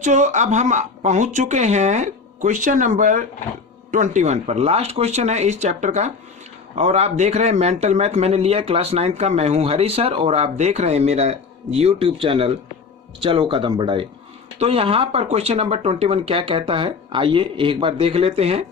बच्चों अब हम पहुंच चुके हैं क्वेश्चन नंबर 21 पर। लास्ट क्वेश्चन है इस चैप्टर का और आप देख रहे हैं मेंटल मैथ मैंने लिया क्लास 9th का। मैं हूं हरी सर और आप देख रहे हैं मेरा यूट्यूब चैनल चलो कदम बढ़ाए। तो यहाँ पर क्वेश्चन नंबर 21 क्या कहता है आइए एक बार देख लेते हैं।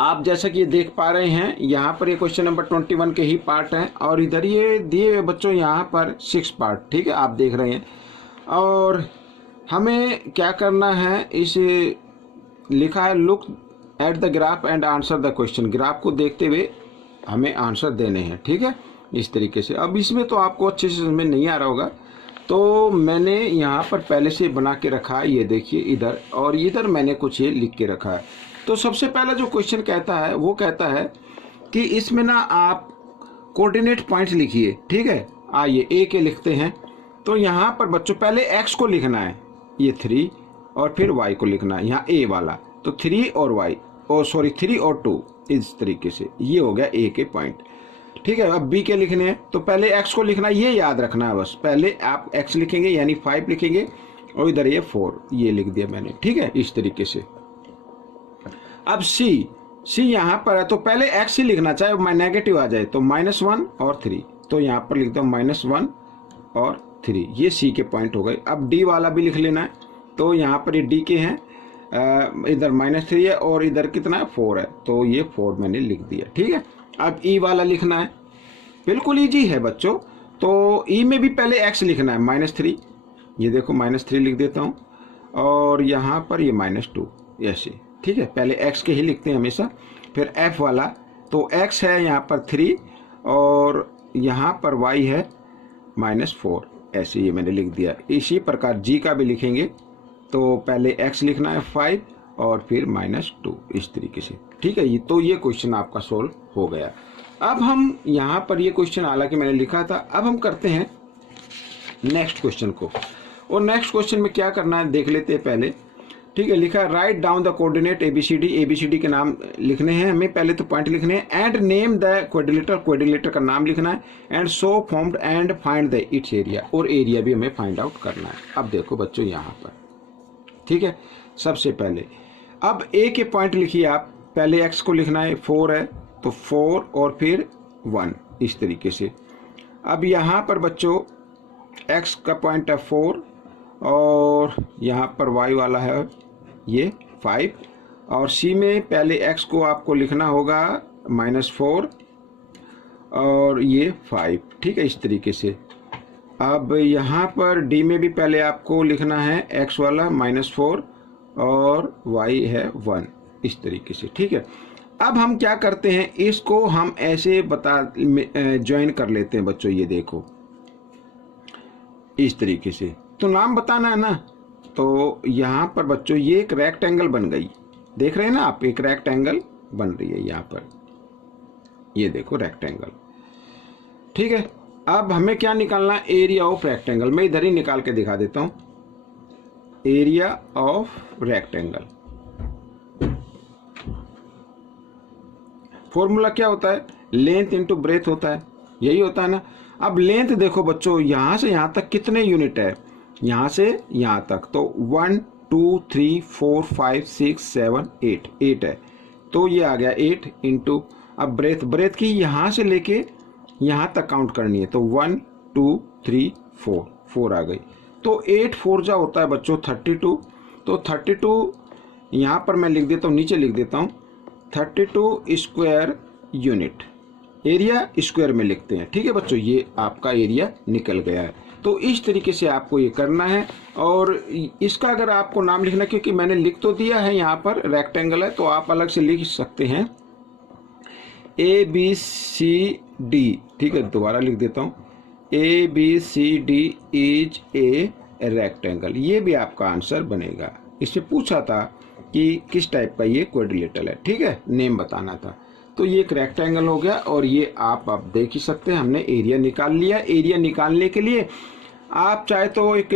आप जैसा कि देख पा रहे हैं यहाँ पर ये क्वेश्चन नंबर 21 के ही पार्ट हैं और इधर ये दिए हुए बच्चों यहाँ पर 6 पार्ट, ठीक है, आप देख रहे हैं। और हमें क्या करना है, इस लिखा है look at the graph and answer the question. Graph को देखते हुए हमें आंसर देने हैं, ठीक है, इस तरीके से। अब इसमें तो आपको अच्छे से समझ में नहीं आ रहा होगा तो मैंने यहाँ पर पहले से बना के रखा है, ये देखिए इधर, और इधर मैंने कुछ ये लिख के रखा है। तो सबसे पहला जो क्वेश्चन कहता है वो कहता है कि इसमें ना आप कोऑर्डिनेट पॉइंट्स लिखिए, ठीक है। आइए ए के लिखते हैं। तो यहाँ पर बच्चों पहले एक्स को लिखना है, ये 3, और फिर वाई को लिखना है यहाँ ए वाला। तो 3 और वाई, और सॉरी 3 और 2, इस तरीके से ये हो गया ए के पॉइंट, ठीक है। अब बी के लिखने हैं तो पहले एक्स को लिखना है, ये याद रखना है बस। पहले आप एक्स लिखेंगे यानी 5 लिखेंगे और इधर ये 4, ये लिख दिया मैंने, ठीक है, इस तरीके से। अब सी यहाँ पर है तो पहले एक्स ही लिखना, चाहे मैं नेगेटिव आ जाए तो -1 और 3, तो यहाँ पर लिखता हूँ -1 और 3, ये सी के पॉइंट हो गए। अब डी वाला भी लिख लेना है, तो यहाँ पर ये डी के हैं, इधर -3 है और इधर कितना है 4 है, तो ये 4 मैंने लिख दिया, ठीक है। अब ई वाला लिखना है, बिल्कुल ईजी है बच्चों। तो ई में भी पहले एक्स लिखना है -3, ये देखो -3 लिख देता हूँ, और यहाँ पर ये -2 ऐसे, ठीक है, पहले एक्स के ही लिखते हैं हमेशा। फिर एफ वाला, तो एक्स है यहाँ पर 3 और यहाँ पर वाई है -4, ऐसे ये मैंने लिख दिया। इसी प्रकार जी का भी लिखेंगे तो पहले एक्स लिखना है 5 और फिर -2, इस तरीके से, ठीक है। तो ये क्वेश्चन आपका सोल्व हो गया। अब हम यहाँ पर ये क्वेश्चन हालांकि मैंने लिखा था, अब हम करते हैं नेक्स्ट क्वेश्चन को। और नेक्स्ट क्वेश्चन में क्या करना है देख लेते हैं पहले, ठीक है। लिखा है write down the coordinate ABCD के नाम लिखने हैं हमें, पहले तो पॉइंट लिखने हैं, एंड नेम द क्वाड्रिलेटर का नाम लिखना है, and so formed and find the it's area, और एरिया भी हमें फाइंड आउट करना है। अब देखो बच्चों यहाँ पर, ठीक है, सबसे पहले अब ए के पॉइंट लिखिए आप, पहले एक्स को लिखना है, 4 है तो 4 और फिर 1, इस तरीके से। अब यहाँ पर बच्चों एक्स का पॉइंट है 4 और यहाँ पर वाई वाला है ये 5, और सी में पहले एक्स को आपको लिखना होगा -4 और ये 5, ठीक है, इस तरीके से। अब यहाँ पर डी में भी पहले आपको लिखना है एक्स वाला -4 और वाई है 1, इस तरीके से, ठीक है। अब हम क्या करते हैं, इसको हम ऐसे ज्वाइन कर लेते हैं बच्चों, ये देखो इस तरीके से। तो नाम बताना है ना, तो यहाँ पर बच्चों ये एक रेक्टेंगल बन गई, देख रहे हैं ना आप, एक रेक्टेंगल बन रही है यहाँ पर, ये देखो रेक्टेंगल, ठीक है। अब हमें क्या निकालना है, एरिया ऑफ रेक्टेंगल। मैं इधर ही निकाल के दिखा देता हूँ, एरिया ऑफ रेक्टेंगल। फॉर्मूला क्या होता है, लेंथ इंटू ब्रेथ होता है, यही होता है ना। अब लेंथ देखो बच्चों, यहाँ से यहाँ तक कितने यूनिट है, यहाँ से यहाँ तक, तो 1 2 3 4 5 6 7 8 है, तो ये आ गया 8 इंटू, अब ब्रेथ की यहाँ से लेके यहाँ तक काउंट करनी है, तो 1 2 3 4 आ गई, तो 8 4 जा होता है बच्चों 32। तो 32 यहाँ पर मैं लिख देता हूँ, नीचे लिख देता हूँ 32 स्क्वायर यूनिट, एरिया स्क्वायर में लिखते हैं, ठीक है बच्चों। ये आपका एरिया निकल गया है। तो इस तरीके से आपको ये करना है, और इसका अगर आपको नाम लिखना, क्योंकि मैंने लिख तो दिया है यहाँ पर रेक्टेंगल है, तो आप अलग से लिख सकते हैं ABCD, ठीक है, दोबारा लिख देता हूँ ABCD इज ए रेक्टेंगल, ये भी आपका आंसर बनेगा। इससे पूछा था कि किस टाइप का ये क्वाड्रिलेटरल है, ठीक है, नेम बताना था। तो ये एक रेक्टेंगल हो गया, और ये आप देख ही सकते हैं हमने एरिया निकाल लिया। एरिया निकालने के लिए आप चाहे तो एक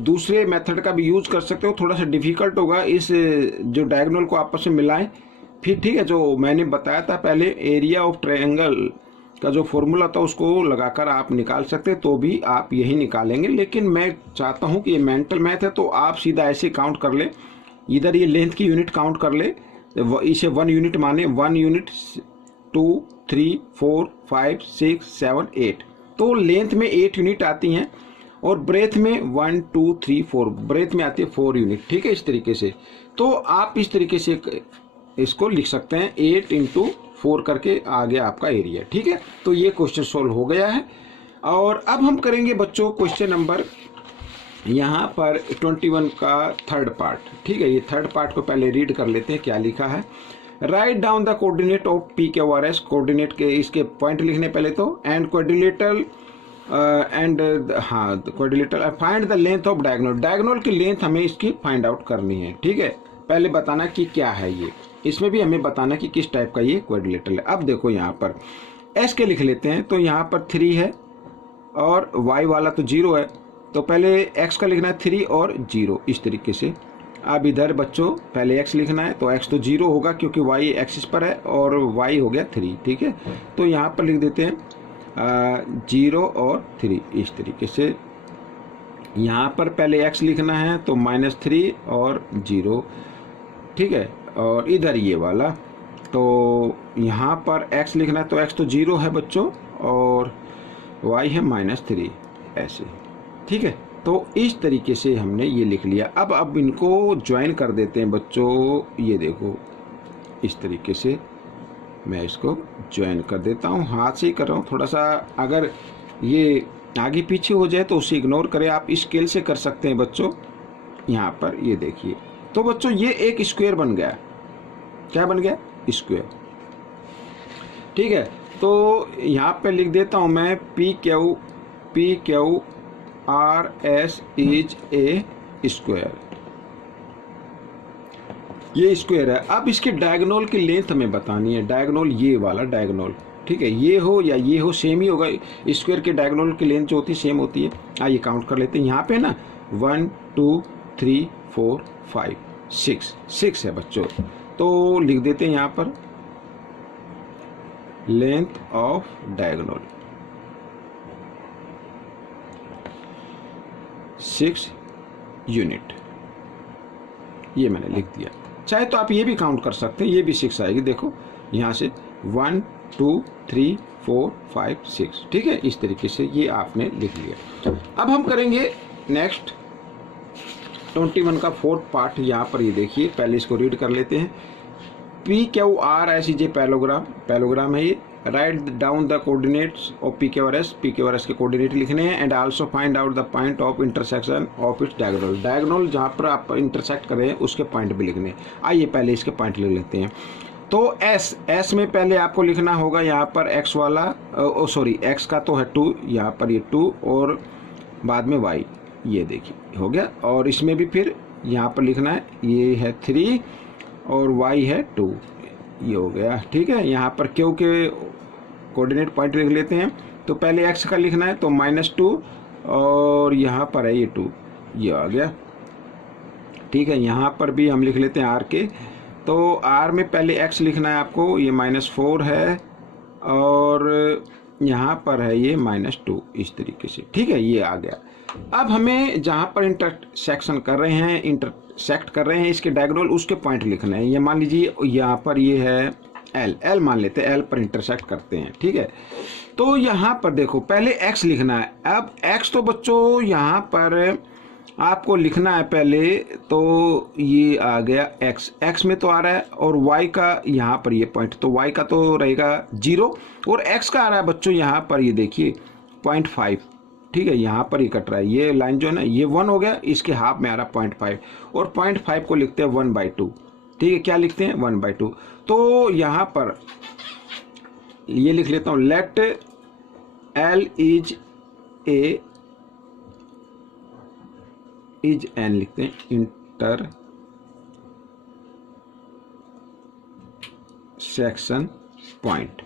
दूसरे मेथड का भी यूज कर सकते हो, थोड़ा सा डिफिकल्ट होगा, इस जो डायगोनल को आपस में मिलाएं, फिर ठीक है, जो मैंने बताया था पहले, एरिया ऑफ ट्रायंगल का जो फॉर्मूला था उसको लगाकर आप निकाल सकते, तो भी आप यही निकालेंगे। लेकिन मैं चाहता हूं कि ये मेंटल मैथ है तो आप सीधा ऐसे काउंट कर ले, इधर ये लेंथ की यूनिट काउंट कर ले, इसे 1 यूनिट माने, 1 यूनिट 2 3 4 5 6 7 8, तो लेंथ में 8 यूनिट आती हैं और ब्रेथ में 1 2 3 4, ब्रेथ में आती है 4 यूनिट। ठीक है, इस तरीके से तो आप इस तरीके से इसको लिख सकते हैं, 8 × 4 करके आ गया आपका एरिया। ठीक है, तो ये क्वेश्चन सोल्व हो गया है। और अब हम करेंगे बच्चों क्वेश्चन नंबर यहाँ पर 21 का थर्ड पार्ट। ठीक है, ये थर्ड पार्ट को पहले रीड कर लेते हैं, क्या लिखा है। Write down the coordinate of P Q R S, coordinate के इसके पॉइंट लिखने पहले तो, and quadrilateral quadrilateral find the length of diagonal, diagonal की लेंथ हमें इसकी फाइंड आउट करनी है। ठीक है, पहले बताना कि क्या है ये, इसमें भी हमें बताना कि किस टाइप का ये क्वाड्रिलेटरल है। अब देखो यहाँ पर एस के लिख लेते हैं, तो यहाँ पर 3 है और वाई वाला तो 0 है, तो पहले एक्स का लिखना है 3 और 0 इस तरीके से। अब इधर बच्चों पहले एक्स लिखना है, तो एक्स तो 0 होगा क्योंकि वाई एक्सिस पर है और वाई हो गया 3। ठीक है, तो यहाँ पर लिख देते हैं 0 और 3 इस तरीके से। यहाँ पर पहले एक्स लिखना है तो -3 और 0। ठीक है, और इधर ये वाला, तो यहाँ पर x लिखना है, तो x तो 0 है बच्चों और y है -3 ऐसे। ठीक है, तो इस तरीके से हमने ये लिख लिया। अब इनको ज्वाइन कर देते हैं बच्चों, ये देखो इस तरीके से मैं इसको ज्वाइन कर देता हूँ, हाथ से ही कर रहा हूँ। थोड़ा सा अगर ये आगे पीछे हो जाए तो उसे इग्नोर करें, आप स्केल से कर सकते हैं बच्चों। यहाँ पर ये देखिए, तो बच्चों ये एक स्क्वायर बन गया। क्या बन गया? स्क्वायर। ठीक है, तो यहाँ पे लिख देता हूँ मैं P Q R S is a square, ये स्क्वायर है। अब इसके डायगोनल की लेंथ हमें बतानी है, डायगोनल ये वाला डायगोनल। ठीक है, ये हो या ये हो सेम ही होगा, स्क्वायर के डायगोनल की लेंथ जो होती है सेम होती है। आइए काउंट कर लेते हैं। यहाँ पे ना 1 2 3 4 5 6 है बच्चों, तो लिख देते हैं यहाँ पर लेंथ ऑफ डायगोनल 6 यूनिट, ये मैंने लिख दिया। चाहे तो आप ये भी काउंट कर सकते हैं, ये भी 6 आएगी। देखो यहाँ से 1 2 3 4 5 6। ठीक है, इस तरीके से ये आपने लिख लिया। अब हम करेंगे नेक्स्ट 21 का फोर्थ पार्ट। यहाँ पर ये देखिए, पहले इसको रीड कर लेते हैं। P Q R S is a parallelogram है ये। Write down the coordinates of P Q R S के कोऑर्डिनेट लिखने हैं, and also find out the point of intersection of its diagonal, diagonal जहाँ पर आप इंटरसेक्ट कर रहे हैं उसके पॉइंट भी लिखने हैं। आइए पहले इसके पॉइंट लिख लेते हैं। तो एस में पहले आपको लिखना होगा यहाँ पर एक्स वाला, एक्स का तो है 2, यहाँ पर ये 2 और बाद में वाई, ये देखिए हो गया। और इसमें भी फिर यहाँ पर लिखना है, ये है 3 और y है 2, ये हो गया। ठीक है, यहाँ पर क्यू के कोऑर्डिनेट पॉइंट लिख लेते हैं। तो पहले x का लिखना है, तो -2 और यहाँ पर है ये 2, ये आ गया। ठीक है, यहाँ पर भी हम लिख लेते हैं r के, तो r में पहले x लिखना है आपको, ये -4 है और यहाँ पर है ये -2 इस तरीके से। ठीक है, ये आ गया। अब हमें जहाँ पर इंटरसेक्ट कर रहे हैं इसके डायगोनल, उसके पॉइंट लिखना है। ये मान लीजिए यहाँ पर ये है L मान लेते हैं, L पर इंटरसेक्ट करते हैं। ठीक है, तो यहाँ पर देखो पहले x लिखना है। अब x तो बच्चों यहाँ पर आपको लिखना है पहले, तो ये आ गया x में तो आ रहा है, और y का यहाँ पर ये पॉइंट, तो y का तो रहेगा 0 और x का आ रहा है बच्चों यहाँ पर, ये देखिए 0.5। ठीक है, यहाँ पर ही कट रहा है, ये लाइन जो है ना ये 1 हो गया, इसके हाफ में आ रहा है 0.5 और 0.5 को लिखते हैं 1/2। ठीक है, क्या लिखते हैं 1/2। तो यहाँ पर ये लिख लेता हूँ, लेट L इज एन लिखते हैं, इंटरसेक्शन पॉइंट।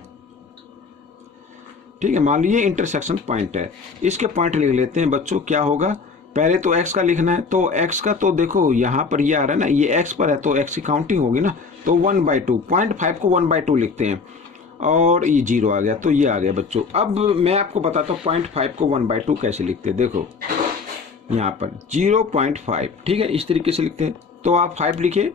ठीक है, मान लीजिए इंटरसेक्शन पॉइंट है, इसके पॉइंट लिख लेते हैं बच्चों। क्या होगा, पहले तो x का लिखना है, तो x का तो देखो यहाँ पर ये आ रहा है ना, ये x पर है तो x की काउंटिंग होगी ना, तो 1/2, 0.5 को 1/2 लिखते हैं। और ये 0 आ गया, तो ये आ गया बच्चों। अब मैं आपको बताता हूँ 0.5 को 1/2 कैसे लिखते हैं। देखो यहाँ पर 0.5, ठीक है, इस तरीके से लिखते हैं। तो आप 5 लिखे,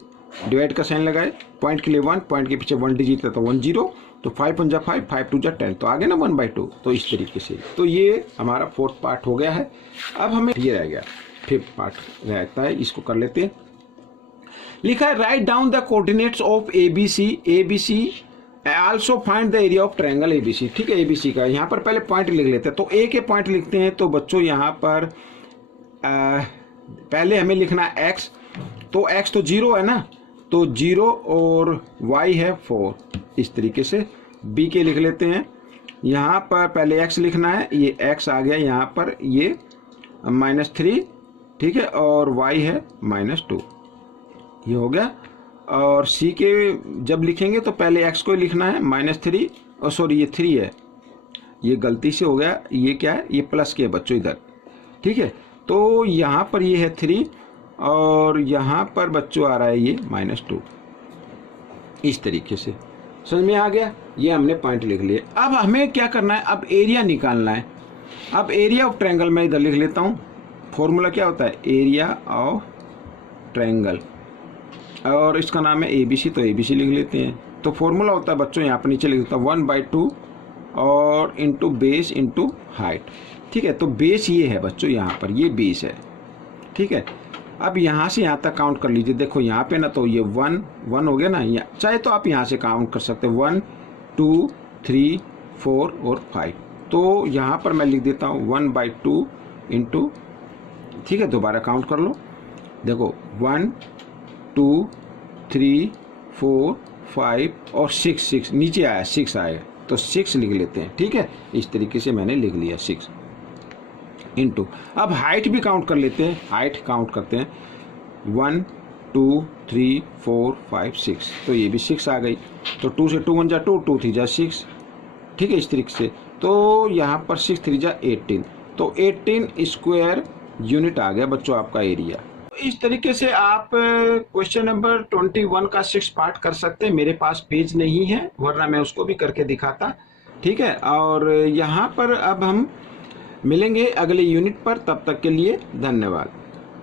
डिवाइड का साइन लगाए, पॉइंट के लिए 1, पॉइंट के पीछे 1 डिजिट है तो 1 0, तो 5 1 जा 5, 5 2 जा 10, तो आगे ना 1/2। तो इस तरीके से, तो ये हमारा 4th पार्ट हो गया है। अब हमें ये रह गया 5th पार्ट रहता है, इसको कर लेते हैं। लिखा है write down the coordinates of ABC also find the area of triangle ABC। ठीक है, ABC का यहाँ पर पहले पॉइंट लिख लेते हैं। तो A के पॉइंट लिखते हैं। तो बच्चों यहाँ पर पहले हमें लिखना है x, तो x तो 0 है ना, तो 0 और y है 4, इस तरीके से। B के लिख लेते हैं। यहाँ पर पहले x लिखना है, ये x आ गया यहाँ पर, ये -3, ठीक है, और y है -2, ये हो गया। और C के जब लिखेंगे तो पहले x को लिखना है -3, और सॉरी ये 3 है, ये गलती से हो गया, ये क्या है, ये प्लस के बच्चों इधर, ठीक है। तो यहाँ पर ये है 3 और यहाँ पर बच्चों आ रहा है ये -2, इस तरीके से। समझ में आ गया? ये हमने पॉइंट लिख लिए। अब हमें क्या करना है, अब एरिया निकालना है। अब एरिया ऑफ ट्रायंगल मैं इधर लिख लेता हूँ। फॉर्मूला क्या होता है, एरिया ऑफ ट्रायंगल, और इसका नाम है ABC, तो ABC लिख लेते हैं। तो फॉर्मूला होता है बच्चों, यहाँ पर नीचे लिख देता हूँ 1/2 और इंटू बेस इंटू हाइट, ठीक है। तो बेस ये है बच्चों, यहाँ पर ये बेस है, ठीक है। अब यहाँ से यहाँ तक काउंट कर लीजिए। देखो यहाँ पे ना, तो ये 1 1 हो गया ना, चाहे तो आप यहाँ से काउंट कर सकते हैं 1 2 3 4 और 5। तो यहाँ पर मैं लिख देता हूँ 1/2 इंटू, ठीक है, दोबारा काउंट कर लो। देखो 1 2 3 4 5 और 6 नीचे आया, 6 आएगा, तो 6 लिख लेते हैं, ठीक है। इस तरीके से मैंने लिख लिया 6 इंटू। अब हाइट भी काउंट कर लेते हैं, हाइट काउंट करते हैं 1 2 3 4 5 6, तो ये भी 6 आ गई। तो 2 से 2 1 जा 2, 2 3 जा 6, ठीक है, इस तरीके से। तो यहाँ पर 6 3 जा 18, तो 18 स्क्वायर यूनिट आ गया बच्चों आपका एरिया। इस तरीके से आप क्वेश्चन नंबर 21 का 6 पार्ट कर सकते हैं। मेरे पास पेज नहीं है, वरना मैं उसको भी करके दिखाता, ठीक है। और यहाँ पर अब हम मिलेंगे अगले यूनिट पर, तब तक के लिए धन्यवाद।